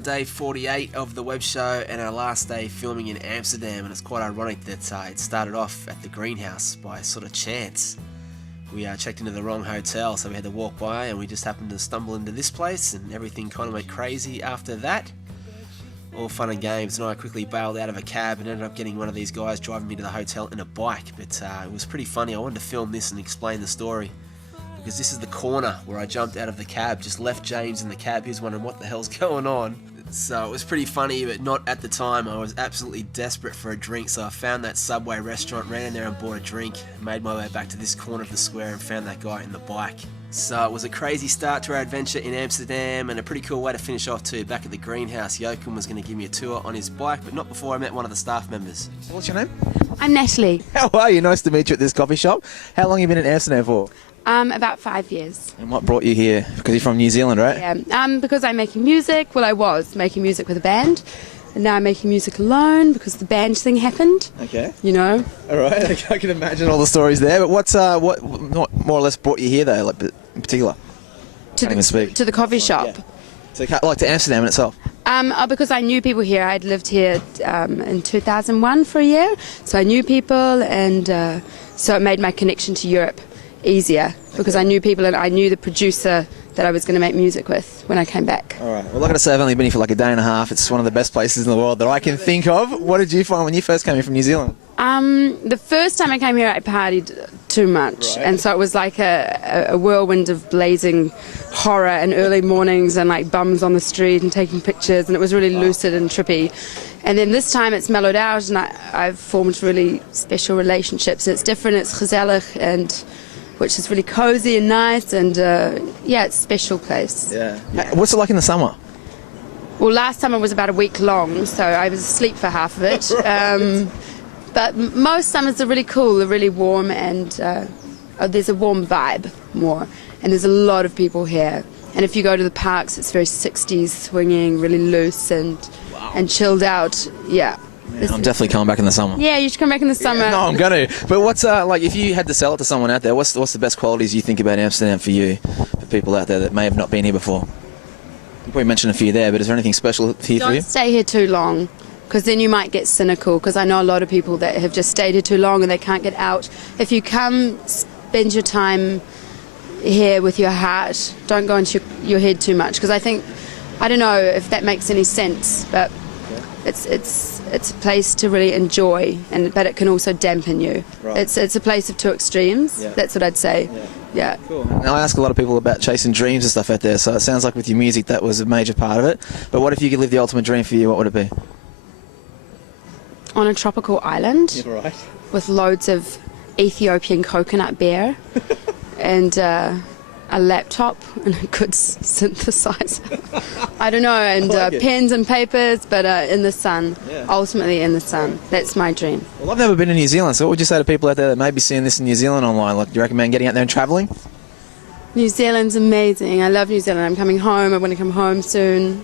day 48 of the web show and our last day filming in Amsterdam, and it's quite ironic that it started off at the greenhouse by sort of chance. We checked into the wrong hotel, so we had to walk by, and we just happened to stumble into this place, and everything kind of went crazy after that. All fun and games, and I quickly bailed out of a cab and ended up getting one of these guys driving me to the hotel in a bike, but it was pretty funny. I wanted to film this and explain the story, because this is the corner where I jumped out of the cab, just left James in the cab. He was wondering what the hell's going on. So it was pretty funny, but not at the time. I was absolutely desperate for a drink, so I found that Subway restaurant, ran in there and bought a drink, made my way back to this corner of the square and found that guy in the bike. So it was a crazy start to our adventure in Amsterdam, and a pretty cool way to finish off too. Back at the greenhouse, Joachim was going to give me a tour on his bike, but not before I met one of the staff members. What's your name? I'm Natalie. How are you? Nice to meet you at this coffee shop. How long have you been in Amsterdam for? About 5 years. And what brought you here? Because you're from New Zealand, right? Yeah. Because I'm making music. Well, I was making music with a band, and now I'm making music alone because the band thing happened. Okay. You know. All right. I can imagine all the stories there. But what more or less brought you here though, like in particular? To the coffee shop. Yeah. So like to Amsterdam in itself. Because I knew people here. I'd lived here in 2001 for a year, so I knew people, and so it made my connection to Europe easier because I knew people and I knew the producer that I was going to make music with when I came back. All right. Well, like I say, I've only been here for like a day and a half. It's one of the best places in the world that I can think of. What did you find when you first came here from New Zealand? The first time I came here, I partied too much, right. and so it was like a whirlwind of blazing horror and early mornings and like bums on the street and taking pictures, and it was really lucid and trippy. And then this time it's mellowed out, and I've formed really special relationships. It's different, it's gezellig, and which is really cozy and nice, and yeah, it's a special place. Yeah. What's it like in the summer? Well, last summer was about a week long, so I was asleep for half of it. But most summers are really cool, they're really warm, and there's a warm vibe more, and there's a lot of people here. And if you go to the parks, it's very 60s swinging, really loose and chilled out. Yeah. I'm definitely coming back in the summer. Yeah, you should come back in the summer. Yeah, no, I'm going to. But what's like if you had to sell it to someone out there, what's the best qualities you think about Amsterdam for you, for people out there that may have not been here before? You probably mentioned a few there, but is there anything special here for you? Don't stay here too long, because then you might get cynical, because I know a lot of people that have just stayed here too long and they can't get out. If you come, spend your time here with your heart. Don't go into your head too much, because I don't know if that makes any sense, but it's a place to really enjoy, but it can also dampen you. Right. It's a place of two extremes. Yeah. That's what I'd say. Yeah. Cool. Now I ask a lot of people about chasing dreams and stuff out there, so it sounds like with your music that was a major part of it. But what if you could live the ultimate dream for you? What would it be? On a tropical island, Right. with loads of Ethiopian coconut beer and a laptop and a good synthesizer. I don't know, and like pens and papers, but in the sun. Yeah. Ultimately in the sun. That's my dream. Well, I've never been to New Zealand, so what would you say to people out there that may be seeing this in New Zealand online? Like, do you recommend getting out there and travelling? New Zealand's amazing. I love New Zealand. I'm coming home. I want to come home soon.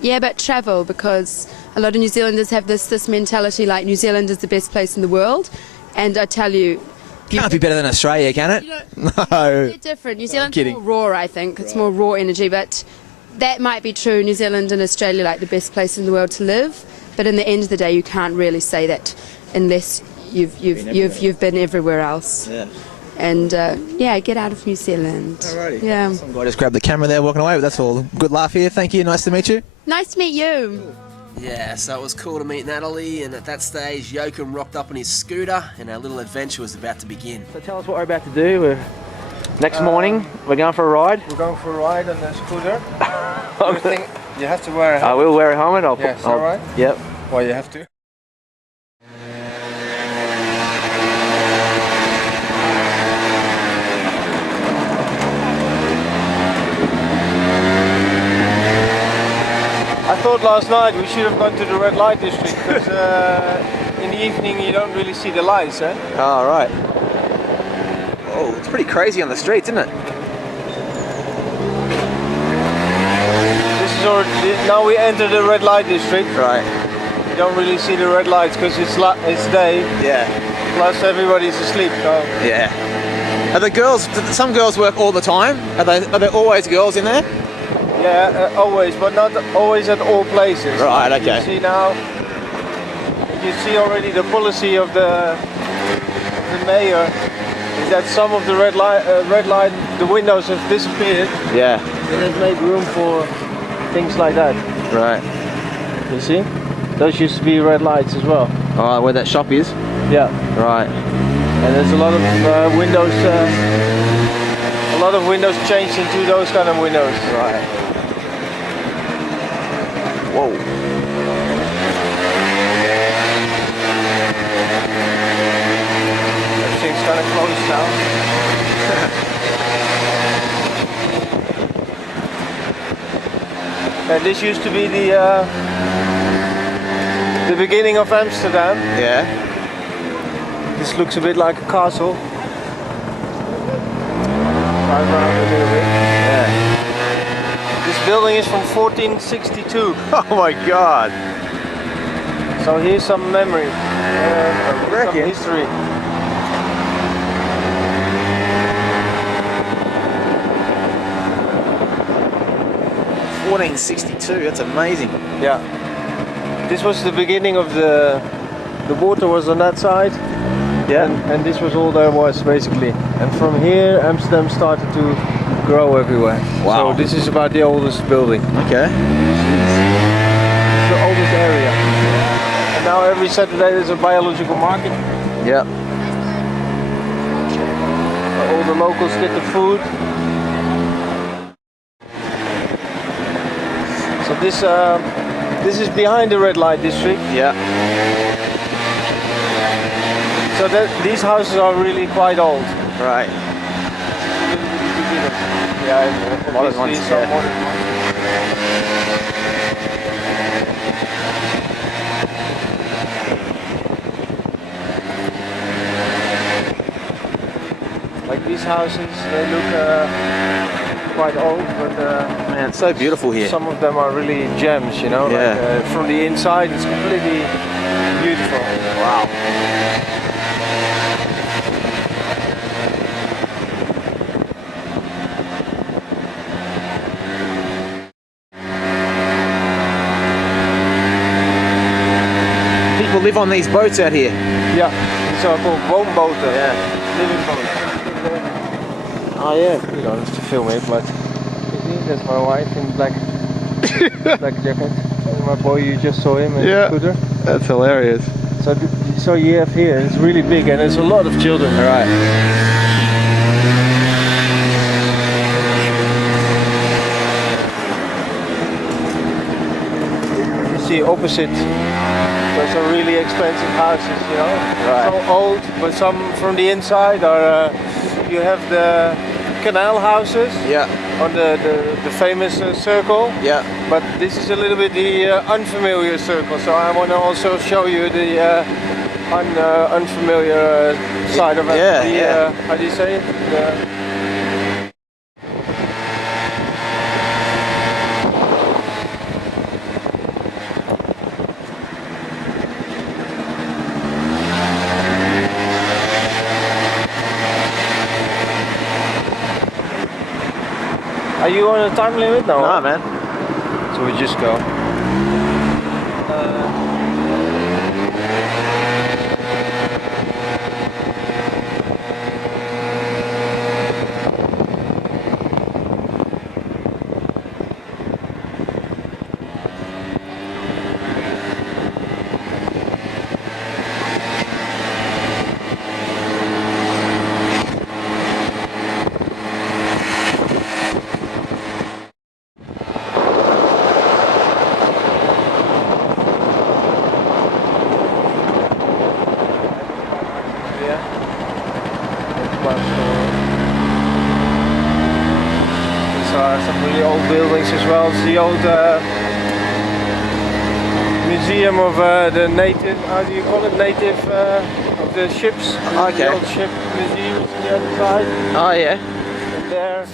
Yeah, but travel, because a lot of New Zealanders have this mentality like New Zealand is the best place in the world. And I tell you... Can't be better than Australia, can it? No. It's different. New Zealand's more raw, I think. It's more raw energy, but that might be true. New Zealand and Australia like the best place in the world to live. But in the end of the day, you can't really say that unless you've been everywhere else. Yeah. And yeah, get out of New Zealand. Alrighty. Yeah. Some guy just grabbed the camera there walking away, but that's all. Good laugh here. Thank you. Nice to meet you. Nice to meet you. Yeah, so it was cool to meet Natalie, and at that stage Joachim rocked up on his scooter and our little adventure was about to begin. So tell us what we're about to do. Next morning we're going for a ride. We're going for a ride on the scooter. You have to wear a helmet. I will wear a helmet. Yes, alright? Yep. Well, you have to. I thought last night we should have gone to the red light district, because in the evening you don't really see the lights, eh? Oh, right. Oh, it's pretty crazy on the streets, isn't it? This is already, now we enter the red light district. Right. You don't really see the red lights because it's day. Yeah. Plus everybody's asleep. So. Yeah. Are the girls? Some girls work all the time. Are there always girls in there? Yeah, always, but not always at all places. Right, okay. You see now, you see already the policy of the mayor is that some of the red light, the windows have disappeared. Yeah. And they've made room for things like that. Right. You see? Those used to be red lights as well. Oh, where that shop is? Yeah. Right. And there's a lot of windows. A lot of windows changed into those kind of windows. Right. Whoa. Everything's kind of closed now. And this used to be the beginning of Amsterdam. Yeah. This looks a bit like a castle. Drive around a little bit. Yeah. This building is from 1462. Oh my God. So here's some memory, some reckon. history. 1462. That's amazing. Yeah. This was the beginning of the water was on that side. Yeah. And this was all there was basically. And from here Amsterdam started to grow everywhere. Wow. So this is about the oldest building. Okay. It's the oldest area. And now every Saturday there's a biological market. Yeah. All the locals get the food. So this is behind the red light district. Yeah. So these houses are really quite old. Right. Yeah, Modern obviously ones, some yeah. modern ones. Like these houses, they look quite old, but Man, it's so beautiful here. some of them are really gems, you know. Yeah. Like, from the inside, it's completely beautiful. Wow. People live on these boats out here. Yeah, these are called woonboten. Yeah. Living boats. Oh yeah, you don't have to film it, but you see, that's my wife in black jacket, and my boy, you just saw him in the scooter. That's hilarious. So you have here, it's really big, and there's a lot of children. All right. You see opposite, those are really expensive houses, you know. Right. So old, but some from the inside are. You have the canal houses. Yeah. On the famous circle. Yeah. But this is a little bit the unfamiliar circle, so I want to also show you the unfamiliar side of it. Yeah, how do you say it? Are you on a time limit now? Nah, man. So we just go. These are some really old buildings as well. It's the old museum of the native, how do you call it, native of the ships. Okay. The old ship museum is on the other side. Oh yeah. And there.